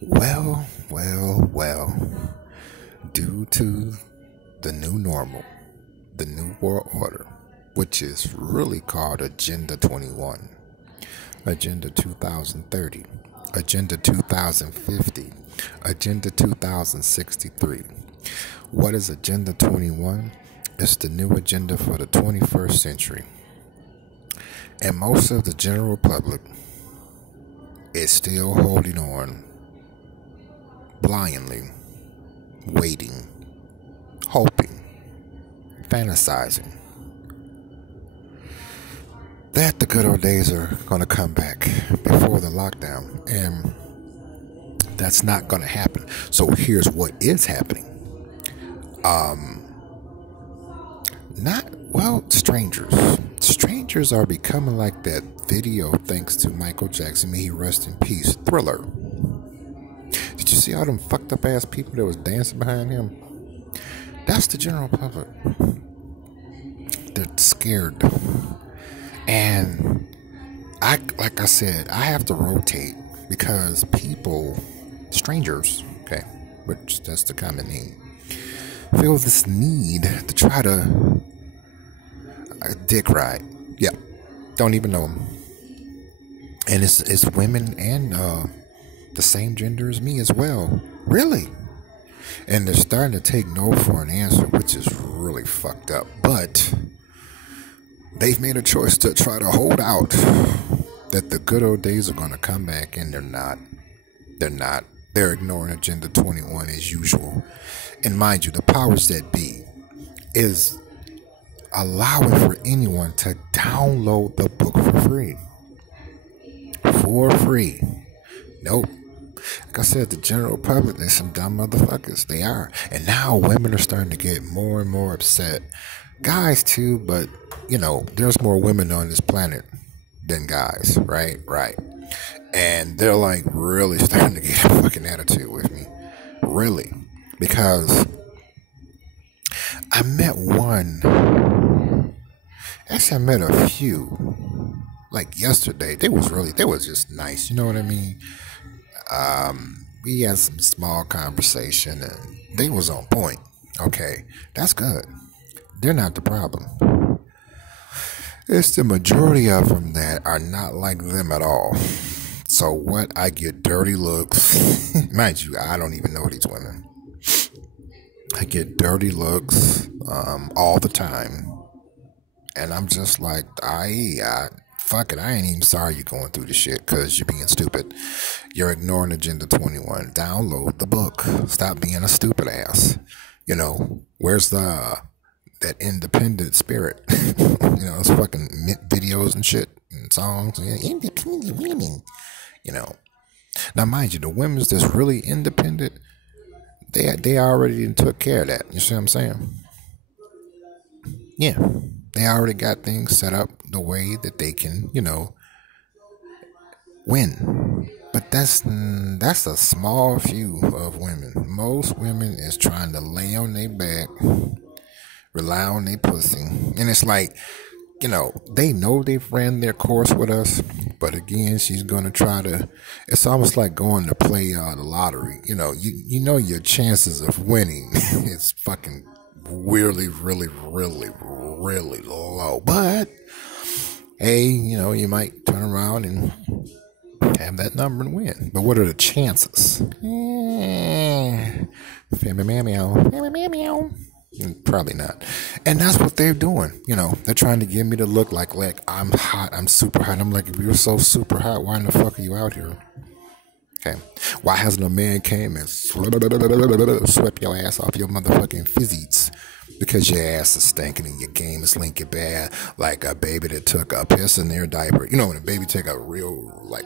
Well. Due to the new normal, the new world order, which is really called Agenda 21, Agenda 2030, Agenda 2050, Agenda 2063. What is Agenda 21? It's the new agenda for the 21st century. And most of the general public is still holding on blindly, waiting, hoping, fantasizing that the good old days are going to come back before the lockdown. And that's not going to happen. So here's what is happening. Strangers. Strangers are becoming like that video, thanks to Michael Jackson, may he rest in peace, Thriller. Did you see all them fucked up ass people that was dancing behind him? That's the general public. They're scared. And like I said, I have to rotate because people, strangers, okay, which that's the common name, feel this need to try to dick ride. Yeah, don't even know them. And it's women and the same gender as me as well. Really? And they're starting to take no for an answer, which is really fucked up. But they've made a choice to try to hold out that the good old days are going to come back, and they're not. They're not. They're ignoring Agenda 21 as usual. And mind you, the powers that be is allowing for anyone to download the book for free. For free. Nope. Like I said, the general public, they're some dumb motherfuckers. They are. And now women are starting to get more and more upset. Guys too, but, there's more women on this planet than guys, right? Right. And they're like really starting to get a fucking attitude with me. Really. Because I met one. Actually, I met a few. Like yesterday. They was just nice. You know what I mean? We had some small conversation and they was on point. Okay. That's good. They're not the problem. It's the majority of them that are not like them at all. So what? I get dirty looks. Mind you, I don't even know these women. I get dirty looks all the time. And I'm just like, fuck it, I ain't even sorry you're going through this shit because you're being stupid. You're ignoring Agenda 21. Download the book. Stop being a stupid ass. Where's that independent spirit? It's fucking videos and shit and songs. Independent women. Now, mind you, the women that's really independent, they already took care of that. You see what I'm saying? Yeah. They already got things set up the way that they can, win. But that's a small few of women. Most women is trying to lay on their back, rely on their pussy. And it's like, they know they've ran their course with us. But again, she's going to try to, it's almost like going to play the lottery. Your chances of winning is fucking really, really, really, really low. But hey, you might turn around and have that number and win. But what are the chances? Probably not. And that's what they're doing. They're trying to get me to look like I'm hot, I'm super hot. I'm like, if you're so super hot, why in the fuck are you out here? Okay. Why hasn't a man came and swept your ass off your motherfucking physiques? Because your ass is stinking and your game is linking bad, like a baby that took a piss in their diaper. When a baby take a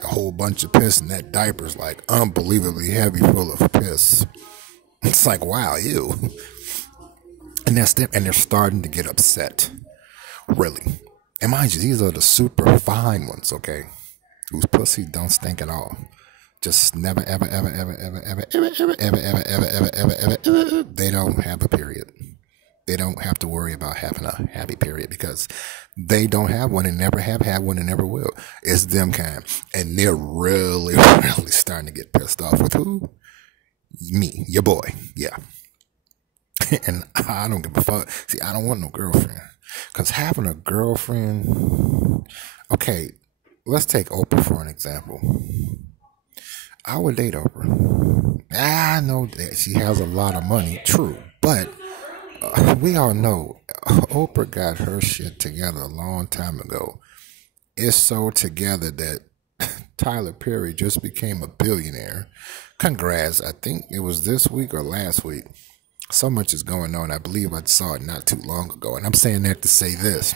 whole bunch of piss and that diaper's like unbelievably heavy, full of piss. It's like, wow, ew. And that's them, and they're starting to get upset. Really. And mind you, these are the super fine ones, okay? Whose pussy don't stink at all. Just never, ever, ever, ever, ever, ever, ever, ever, ever, ever, ever, ever, ever, ever, ever, they don't have a period. They don't have to worry about having a happy period because they don't have one and never have had one and never will. It's them kind. And they're really, really starting to get pissed off with who? Me, your boy. Yeah. And I don't give a fuck. See, I don't want no girlfriend. Because having a girlfriend, okay, let's take Oprah for an example. I would date Oprah. I know that she has a lot of money, true. But we all know Oprah got her shit together a long time ago. It's so together that Tyler Perry just became a billionaire. Congrats. I think it was this week or last week. So much is going on. I believe I saw it not too long ago. And I'm saying that to say this.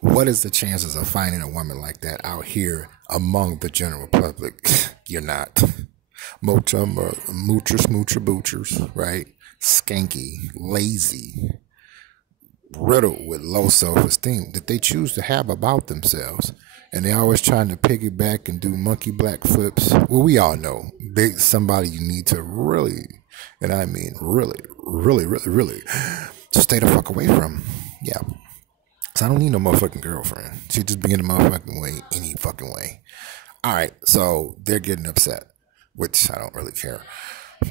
What is the chances of finding a woman like that out here among the general public? You're not. Moocher, smoocher, boochers, right? Skanky, lazy, riddled with low self-esteem that they choose to have about themselves. And they're always trying to piggyback and do monkey black flips. Well, we all know they're somebody you need to really, and I mean really, really, really, really, stay the fuck away from. Yeah. So I don't need no motherfucking girlfriend. She just be in the motherfucking way, any fucking way. All right, so they're getting upset, which I don't really care.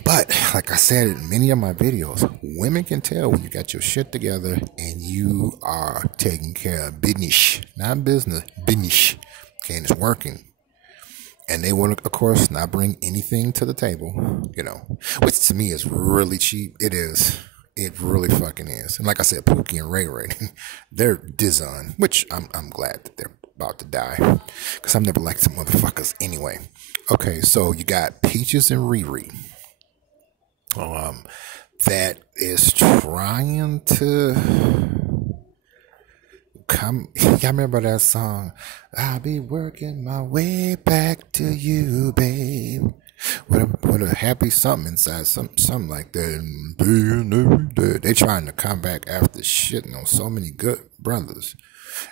But like I said in many of my videos, women can tell when you got your shit together and you are taking care of business, not business, business. Okay, and it's working. And they want to, of course, not bring anything to the table, you know, which to me is really cheap. It is. It really fucking is. And like I said, Pookie and Ray Ray, they're dishonest, which I'm glad that they're about to die. Because I've never liked some motherfuckers anyway. Okay, so you got Peaches and Riri. That is trying to come. Y'all remember that song? I'll be working my way back to you, babe. With a happy something inside, something like that. And they trying to come back after shitting on so many good brothers.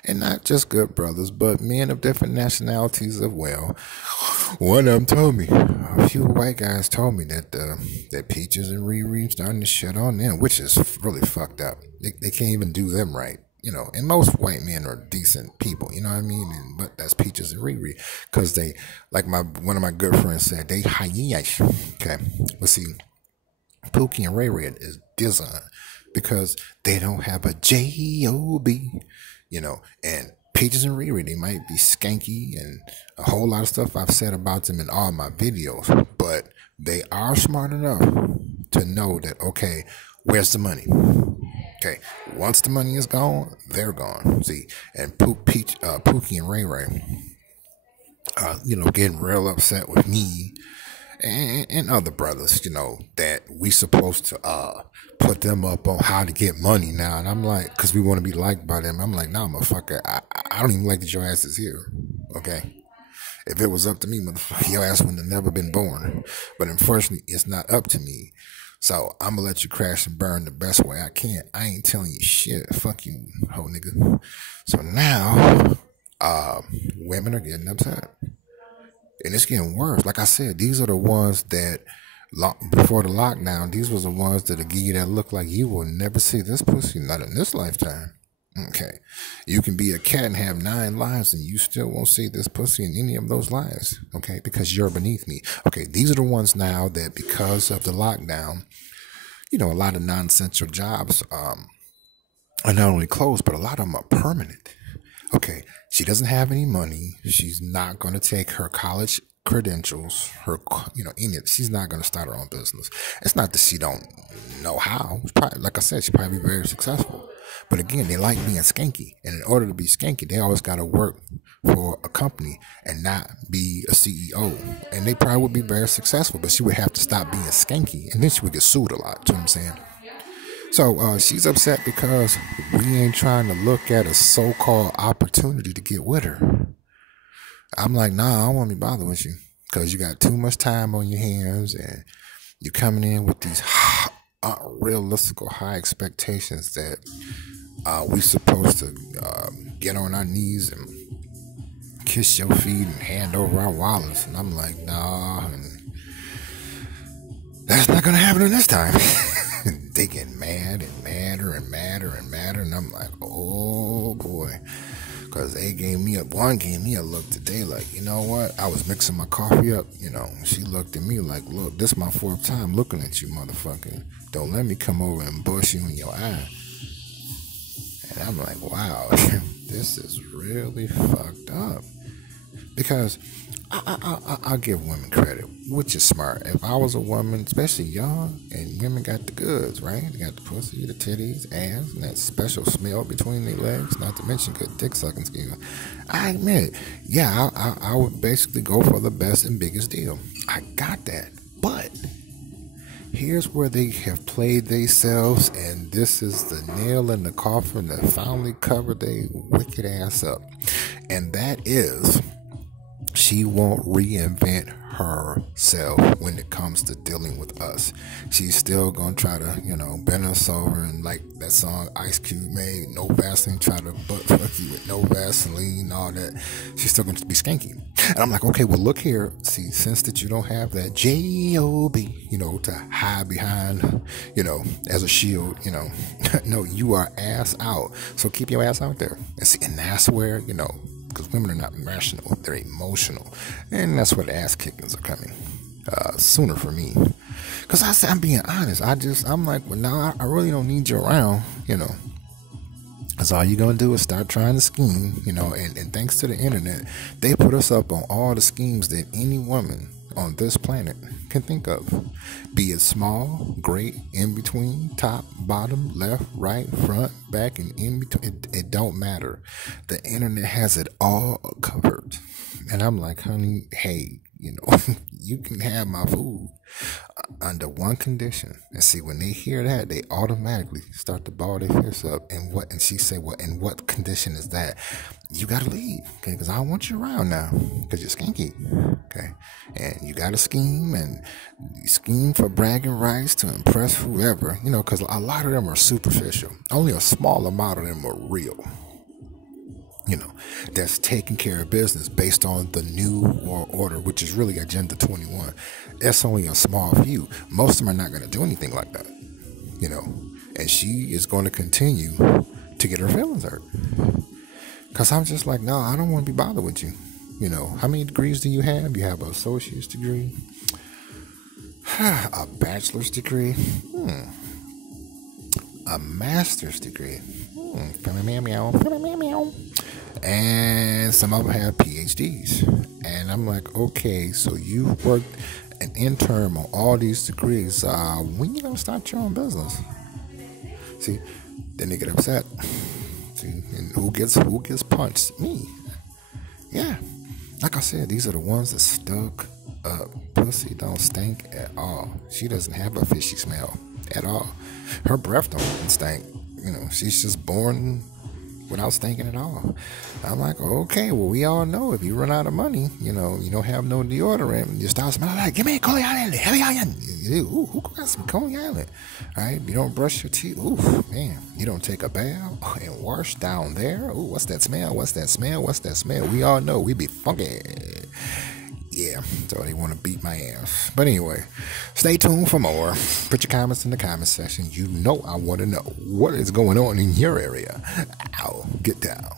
And not just good brothers, but men of different nationalities as well. One of them told me, a few white guys told me that Peaches and Riri starting to shit on them, which is really fucked up. They can't even do them right, you know. And most white men are decent people, you know what I mean? But that's Peaches and Riri, because they, like one of my good friends said, they hyenas. Okay, let's see. Pookie and Ray Ray is dishonest because they don't have a J-O-B. You know, and Peaches and Riri, they might be skanky and a whole lot of stuff I've said about them in all my videos, but they are smart enough to know that, okay, where's the money? Okay, once the money is gone, they're gone. See, and Pookie and Ray Ray, you know, getting real upset with me and other brothers, you know, that we supposed to put them up on how to get money now. And I'm like, because we want to be liked by them. I'm like, nah, motherfucker, I don't even like that your ass is here. Okay? If it was up to me, motherfucker, your ass wouldn't have never been born. But unfortunately, it's not up to me. So I'm going to let you crash and burn the best way I can. I ain't telling you shit. Fuck you, hoe nigga. So now, women are getting upset. And it's getting worse. Like I said, these are the ones that, before the lockdown, these was the ones that give you that look like you will never see this pussy, not in this lifetime. Okay. You can be a cat and have 9 lives and you still won't see this pussy in any of those lives. Okay. Because you're beneath me. Okay. These are the ones now that because of the lockdown, you know, a lot of non-essential jobs are not only closed, but a lot of them are permanent. Okay, she doesn't have any money. She's not going to take her college credentials, she's not going to start her own business. It's not that she don't know how. Probably, like I said, she'll probably be very successful. But again, they like being skanky. And in order to be skanky, they always got to work for a company and not be a CEO. And they probably would be very successful, but she would have to stop being skanky. And then she would get sued a lot. You know what I'm saying? So she's upset because we ain't trying to look at a so-called opportunity to get with her. I'm like, nah, I don't want to be bothered with you because you got too much time on your hands and you're coming in with these unrealistic high expectations that we supposed to get on our knees and kiss your feet and hand over our wallets. And I'm like, nah, that's not going to happen this time. They get mad and madder and madder and madder, and I'm like, oh boy. Because one gave me a look today, like, you know what? I was mixing my coffee up, she looked at me like, look, this is my fourth time looking at you, motherfucker. Don't let me come over and bust you in your eye. And I'm like, wow, this is really fucked up. Because I'll give women credit, which is smart. If I was a woman, especially young, and women got the goods, right? They got the pussy, the titties, ass, and that special smell between their legs, not to mention good dick sucking skills. I admit, yeah, I would basically go for the best and biggest deal. I got that. But here's where they have played themselves, and this is the nail in the coffin that finally covered their wicked ass up. And that is, she won't reinvent herself when it comes to dealing with us. She's still gonna try to, bend us over, and like that song Ice Cube made, no Vaseline, try to butt fuck you with no Vaseline, all that. She's still gonna be skanky. And I'm like, okay, well look here. See, since that you don't have that J-O-B, to hide behind, as a shield, no, you are ass out. So keep your ass out there. And see, and that's where, because women are not rational, they're emotional. And that's where the ass kickings are coming sooner for me. Because I'm being honest. I'm like, well, no, I really don't need you around, Because all you're going to do is start trying to scheme, and thanks to the internet, they put us up on all the schemes that any woman on this planet can think of. Be it small, great, in between, top, bottom, left, right, front, back, and in between. It don't matter. The internet has it all covered. And I'm like, honey, hey, you can have my food under one condition. And see, when they hear that, they automatically start to ball their fists up. And she say, well, and what condition is that? You gotta leave, okay? Because I don't want you around now, because you're skanky, okay? And you gotta scheme, and you scheme for bragging rights to impress whoever, because a lot of them are superficial. Only a small amount of them are real. That's taking care of business based on the new world order, which is really Agenda 21. That's only a small few. Most of them are not going to do anything like that, and she is going to continue to get her feelings hurt. Because I'm just like, no, I don't want to be bothered with you. How many degrees do you have? You have an associate's degree, a bachelor's degree, a master's degree, and some of them have PhDs. And I'm like, okay, so you've worked an intern on all these degrees. When you gonna start your own business? See, then they get upset. See, and who gets punched? Me. Yeah. Like I said, these are the ones that stuck up. Pussy don't stink at all. She doesn't have a fishy smell at all. Her breath don't even stink. She's just born without stinking at all. I'm like, okay, well, we all know if you run out of money, you don't have no deodorant, you start smelling like, give me a Coney Island, Heavy Island. Ooh, who got some Coney Island? All right, you don't brush your teeth. Ooh, man, you don't take a bath and wash down there. Ooh, what's that smell? What's that smell? What's that smell? We all know we be funky. Yeah, so they want to beat my ass. But anyway, stay tuned for more. Put your comments in the comment section. I want to know what is going on in your area. Ow, get down.